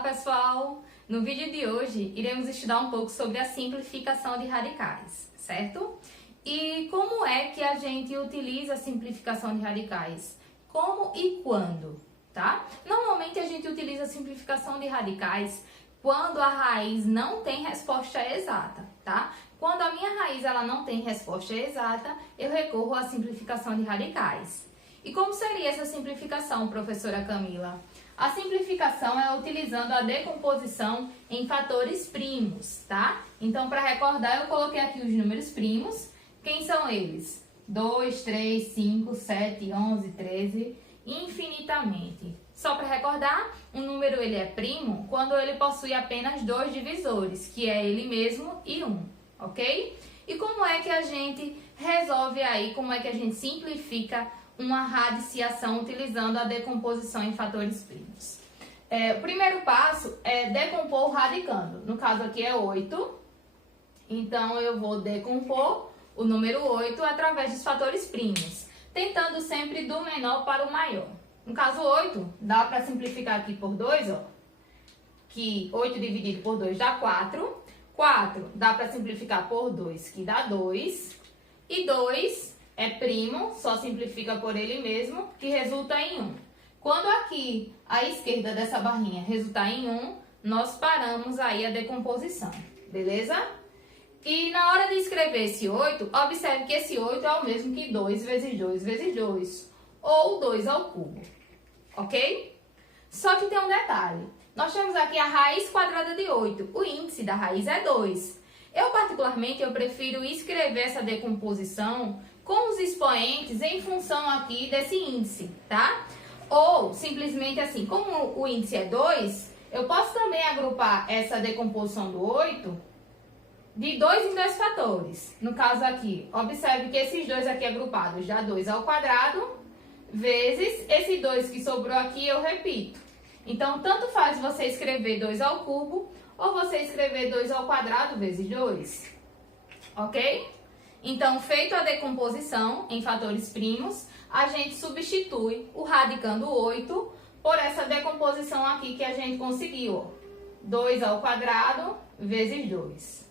pessoal! No vídeo de hoje, iremos estudar um pouco sobre a simplificação de radicais, certo? E como é que a gente utiliza a simplificação de radicais? Como e quando, tá? Normalmente a gente utiliza a simplificação de radicais quando a raiz não tem resposta exata, tá? Quando a minha raiz ela não tem resposta exata, eu recorro à simplificação de radicais. E como seria essa simplificação, professora Camila? A simplificação é utilizando a decomposição em fatores primos, tá? Então, para recordar, eu coloquei aqui os números primos. Quem são eles? 2, 3, 5, 7, 11, 13, infinitamente. Só para recordar, um número ele é primo quando ele possui apenas dois divisores, que é ele mesmo e 1, ok? E como é que a gente resolve aí, como é que a gente simplifica uma radiciação utilizando a decomposição em fatores primos? O primeiro passo é decompor radicando. No caso aqui é 8, então eu vou decompor o número 8 através dos fatores primos, tentando sempre do menor para o maior. No caso 8, dá para simplificar aqui por 2, ó, que 8 dividido por 2 dá 4. 4 dá para simplificar por 2, que dá 2. E 2 é primo, só simplifica por ele mesmo, que resulta em 1. Quando aqui a esquerda dessa barrinha resultar em 1, nós paramos aí a decomposição, beleza? E na hora de escrever esse 8, observe que esse 8 é o mesmo que 2 vezes 2 vezes 2, ou 2 ao cubo, ok? Só que tem um detalhe. Nós temos aqui a raiz quadrada de 8. O índice da raiz é 2. Particularmente, eu prefiro escrever essa decomposição com os expoentes em função aqui desse índice, tá? Ou, simplesmente assim, como o índice é 2, eu posso também agrupar essa decomposição do 8 de 2 em 2 fatores. No caso aqui, observe que esses dois aqui agrupados dá 2 ao quadrado, vezes esse 2 que sobrou aqui, eu repito. Então, tanto faz você escrever 2 ao cubo, ou você escrever 2 ao quadrado vezes 2, ok? Então, feito a decomposição em fatores primos, a gente substitui o radicando 8 por essa decomposição aqui que a gente conseguiu, ó. 2 ao quadrado vezes 2.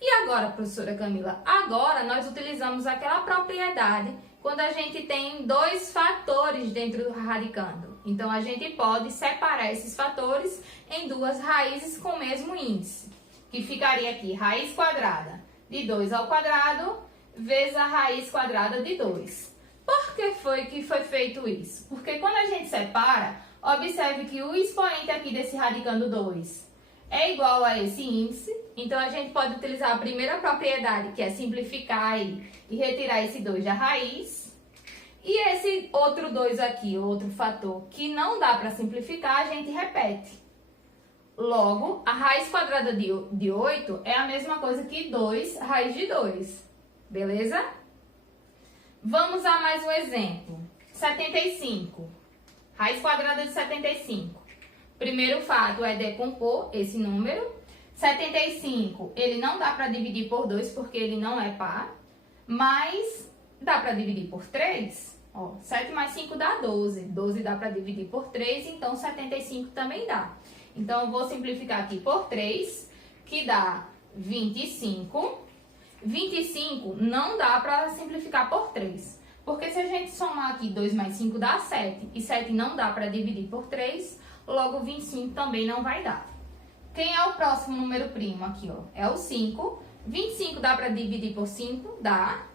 E agora, professora Camila? Agora nós utilizamos aquela propriedade quando a gente tem dois fatores dentro do radicando. Então, a gente pode separar esses fatores em duas raízes com o mesmo índice, que ficaria aqui raiz quadrada de 2 ao quadrado vezes a raiz quadrada de 2. Por que foi feito isso? Porque quando a gente separa, observe que o expoente aqui desse radicando 2 é igual a esse índice. Então, a gente pode utilizar a primeira propriedade, que é simplificar e retirar esse 2 da raiz. E esse outro 2 aqui, outro fator, que não dá para simplificar, a gente repete. Logo, a raiz quadrada de 8 é a mesma coisa que 2 raiz de 2. Beleza? Vamos a mais um exemplo. 75. Raiz quadrada de 75. Primeiro fato é decompor esse número. 75, ele não dá para dividir por 2 porque ele não é par, mas dá para dividir por 3. Ó, 7 mais 5 dá 12. 12 dá para dividir por 3, então 75 também dá. Então, eu vou simplificar aqui por 3, que dá 25. 25 não dá para simplificar por 3, porque se a gente somar aqui 2 mais 5 dá 7, e 7 não dá para dividir por 3, logo 25 também não vai dar. Quem é o próximo número primo aqui, ó? É o 5. 25 dá para dividir por 5? Dá.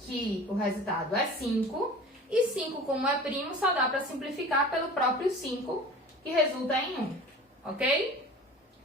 Que o resultado é 5. E 5, como é primo, só dá para simplificar pelo próprio 5, que resulta em 1. Ok?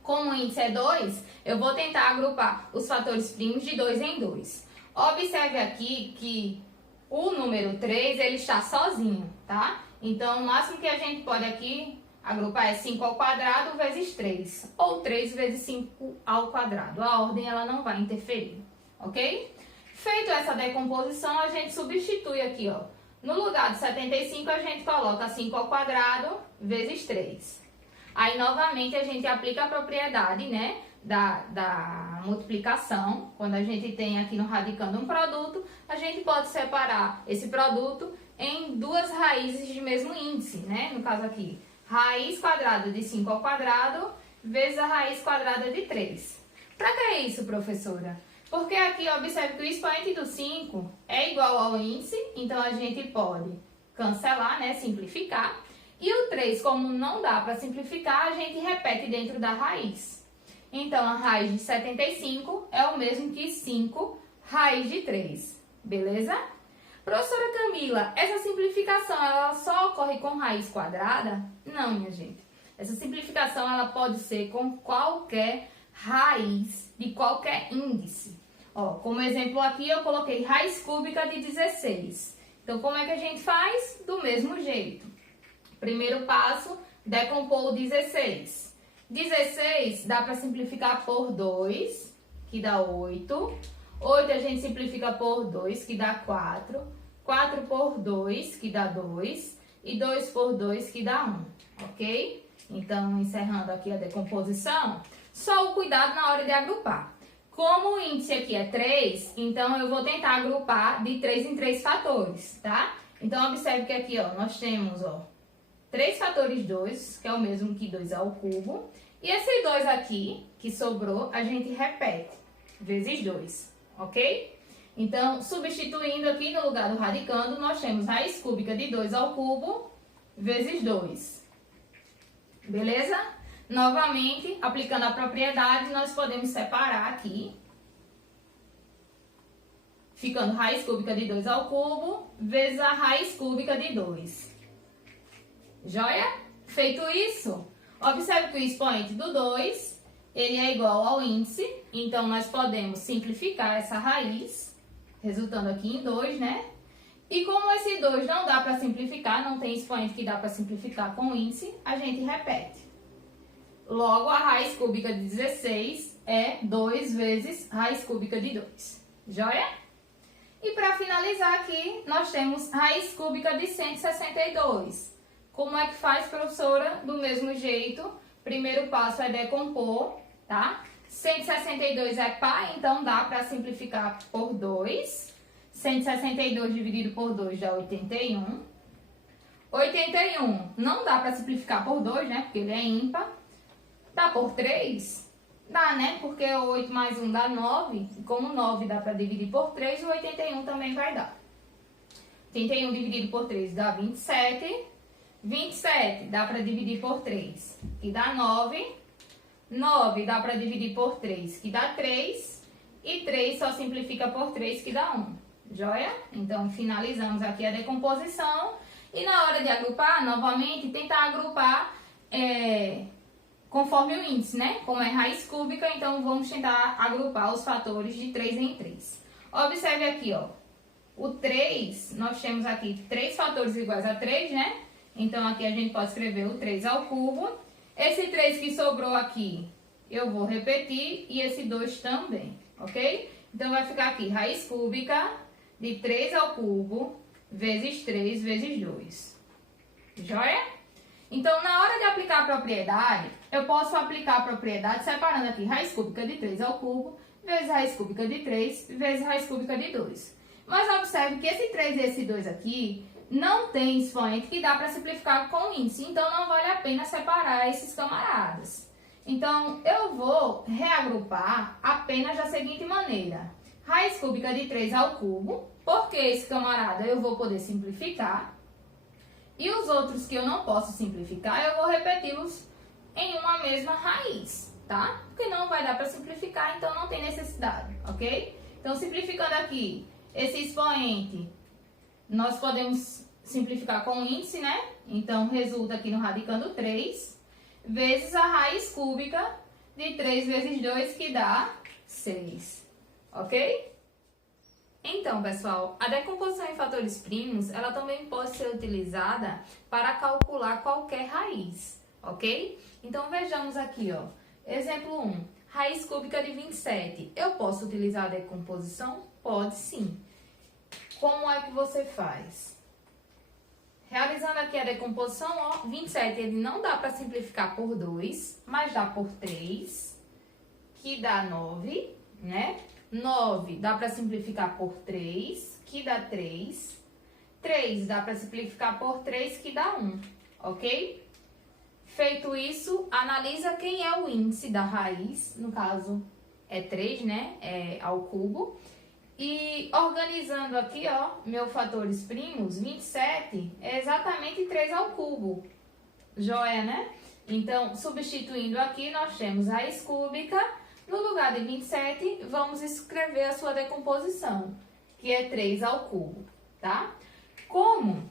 Como o índice é 2, eu vou tentar agrupar os fatores primos de 2 em 2. Observe aqui que o número 3, ele está sozinho, tá? Então, o máximo que a gente pode aqui agrupar é 5 ao quadrado vezes 3, ou 3 vezes 5 ao quadrado. A ordem ela não vai interferir, ok? Feito essa decomposição, a gente substitui aqui, ó. No lugar de 75, a gente coloca 5 ao quadrado vezes 3. Aí, novamente, a gente aplica a propriedade, né, da multiplicação. Quando a gente tem aqui no radicando um produto, a gente pode separar esse produto em duas raízes de mesmo índice, né? No caso aqui, raiz quadrada de 5 ao quadrado vezes a raiz quadrada de 3. Para que é isso, professora? Porque aqui, observe que o expoente do 5 é igual ao índice, então a gente pode cancelar, né, simplificar. E o 3, como não dá para simplificar, a gente repete dentro da raiz. Então, a raiz de 75 é o mesmo que 5 raiz de 3, beleza? Professora Camila, essa simplificação ela só ocorre com raiz quadrada? Não, minha gente. Essa simplificação ela pode ser com qualquer raiz de qualquer índice. Ó, como exemplo aqui eu coloquei raiz cúbica de 16. Então, como é que a gente faz? Do mesmo jeito. Primeiro passo, decompor o 16. 16 dá para simplificar por 2, que dá 8. 8 a gente simplifica por 2, que dá 4. 4 por 2, que dá 2. E 2 por 2, que dá 1. Ok? Então, encerrando aqui a decomposição, só o cuidado na hora de agrupar. Como o índice aqui é 3, então eu vou tentar agrupar de 3 em 3 fatores, tá? Então, observe que aqui, ó, nós temos, ó, 3 fatores 2, que é o mesmo que 2 ao cubo. E esse 2 aqui, que sobrou, a gente repete, vezes 2, ok? Então, substituindo aqui no lugar do radicando, nós temos raiz cúbica de 2 ao cubo, vezes 2. Beleza? Novamente, aplicando a propriedade, nós podemos separar aqui, ficando raiz cúbica de 2 ao cubo, vezes a raiz cúbica de 2. Joia? Feito isso, observe que o expoente do 2, ele é igual ao índice, então nós podemos simplificar essa raiz, resultando aqui em 2, né? E como esse 2 não dá para simplificar, não tem expoente que dá para simplificar com o índice, a gente repete. Logo, a raiz cúbica de 16 é 2 vezes raiz cúbica de 2. Joia? E para finalizar aqui, nós temos raiz cúbica de 162. Como é que faz, professora? Do mesmo jeito, primeiro passo é decompor, tá? 162 é par, então dá para simplificar por 2. 162 dividido por 2 dá 81. 81 não dá para simplificar por 2, né? Porque ele é ímpar. Dá por 3? Dá, né? Porque 8 mais 1 dá 9. E como 9 dá para dividir por 3, o 81 também vai dar. 81 dividido por 3 dá 27. 27 dá para dividir por 3, que dá 9. 9 dá para dividir por 3, que dá 3. E 3 só simplifica por 3, que dá 1. Joia? Então, finalizamos aqui a decomposição. E na hora de agrupar, novamente, tentar agrupar conforme o índice, né? Como é raiz cúbica, então vamos tentar agrupar os fatores de 3 em 3. Observe aqui, ó. O 3, nós temos aqui 3 fatores iguais a 3, né? Então, aqui a gente pode escrever o 3 ao cubo. Esse 3 que sobrou aqui, eu vou repetir. E esse 2 também, ok? Então, vai ficar aqui raiz cúbica de 3 ao cubo vezes 3 vezes 2. Joia? Então, na hora de aplicar a propriedade, eu posso aplicar a propriedade separando aqui raiz cúbica de 3 ao cubo vezes raiz cúbica de 3 vezes raiz cúbica de 2. Mas observe que esse 3 e esse 2 aqui não tem expoente que dá para simplificar com índice, então não vale a pena separar esses camaradas. Então, eu vou reagrupar apenas da seguinte maneira. Raiz cúbica de 3 ao cubo, porque esse camarada eu vou poder simplificar. E os outros que eu não posso simplificar, eu vou repeti-los em uma mesma raiz, tá? Porque não vai dar para simplificar, então não tem necessidade, ok? Então, simplificando aqui, esse expoente, nós podemos simplificar com o índice, né? Então, resulta aqui no radicando 3, vezes a raiz cúbica de 3 vezes 2, que dá 6, ok? Então, pessoal, a decomposição em fatores primos, ela também pode ser utilizada para calcular qualquer raiz, ok? Então, vejamos aqui, ó. Exemplo 1, raiz cúbica de 27. Eu posso utilizar a decomposição? Pode sim. Como é que você faz? Realizando aqui a decomposição, ó, 27 ele não dá para simplificar por 2, mas dá por 3, que dá 9, né? 9 dá para simplificar por 3, que dá 3. 3 dá para simplificar por 3, que dá 1, ok? Feito isso, analisa quem é o índice da raiz, no caso é 3, né? É ao cubo. E organizando aqui, ó, meus fatores primos, 27 é exatamente 3 ao cubo. Joia, né? Então, substituindo aqui, nós temos raiz cúbica. No lugar de 27, vamos escrever a sua decomposição, que é 3 ao cubo, tá? Como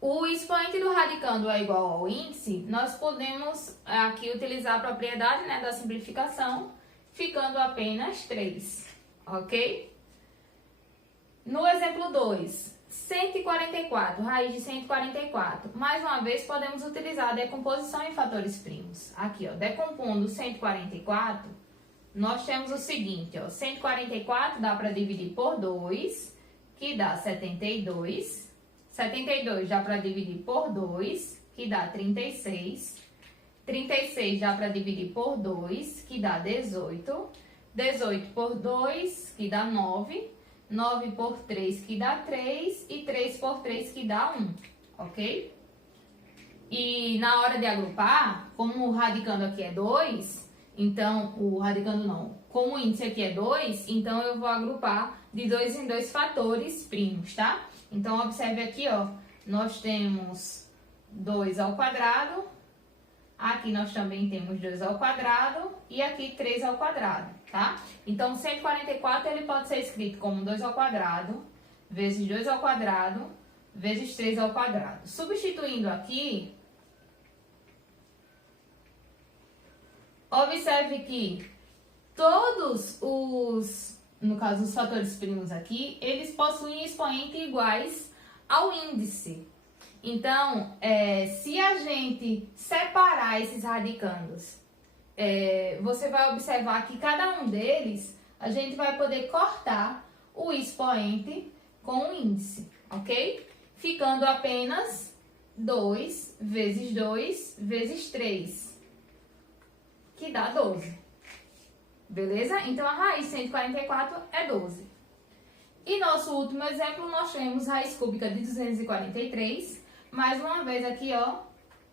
o expoente do radicando é igual ao índice, nós podemos aqui utilizar a propriedade, né, da simplificação, ficando apenas 3, ok? No exemplo 2, 144, raiz de 144. Mais uma vez, podemos utilizar a decomposição em fatores primos. Aqui, ó, decompondo 144, nós temos o seguinte, ó, 144 dá para dividir por 2, que dá 72. 72 dá para dividir por 2, que dá 36. 36 dá para dividir por 2, que dá 18. 18 por 2, que dá 9. 9 por 3, que dá 3. E 3 por 3, que dá 1. Ok? E na hora de agrupar, como o radicando aqui é 2, então, o radicando não, como o índice aqui é 2, então eu vou agrupar de 2 em 2 fatores primos, tá? Então, observe aqui, ó, nós temos 2 ao quadrado, aqui nós também temos 2 ao quadrado e aqui 3 ao quadrado, tá? Então, 144 ele pode ser escrito como 2 ao quadrado, vezes 2 ao quadrado, vezes 3 ao quadrado. Substituindo aqui, observe que todos os, no caso, os fatores primos aqui, eles possuem expoentes iguais ao índice. Então, se a gente separar esses radicandos, você vai observar que cada um deles, a gente vai poder cortar o expoente com o índice, ok? Ficando apenas 2 vezes 2 vezes 3, que dá 12. Beleza? Então, a raiz de 144 é 12. E nosso último exemplo, nós temos raiz cúbica de 243. Mais uma vez aqui, ó,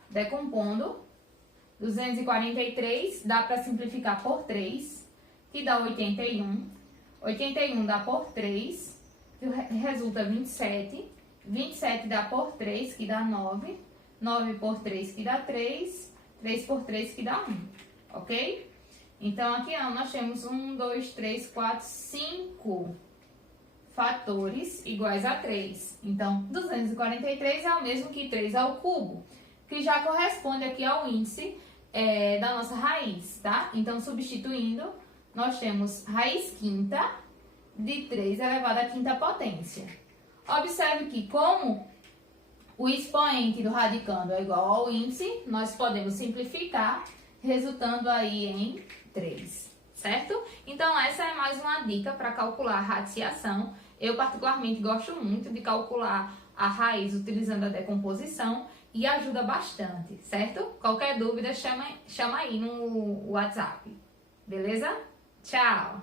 decompondo. 243 dá para simplificar por 3, que dá 81. 81 dá por 3, que resulta 27. 27 dá por 3, que dá 9. 9 por 3, que dá 3. 3 por 3, que dá 1. Ok? Então, aqui ó, nós temos 1, 2, 3, 4, 5 fatores iguais a 3. Então, 243 é o mesmo que 3 ao cubo, que já corresponde aqui ao índice da nossa raiz, tá? Então, substituindo, nós temos raiz quinta de 3 elevado à quinta potência. Observe que como o expoente do radicando é igual ao índice, nós podemos simplificar, resultando aí em 3, certo? Então, essa é mais uma dica para calcular a radiciação. Eu, particularmente, gosto muito de calcular a raiz utilizando a decomposição e ajuda bastante, certo? Qualquer dúvida, chama aí no WhatsApp, beleza? Tchau!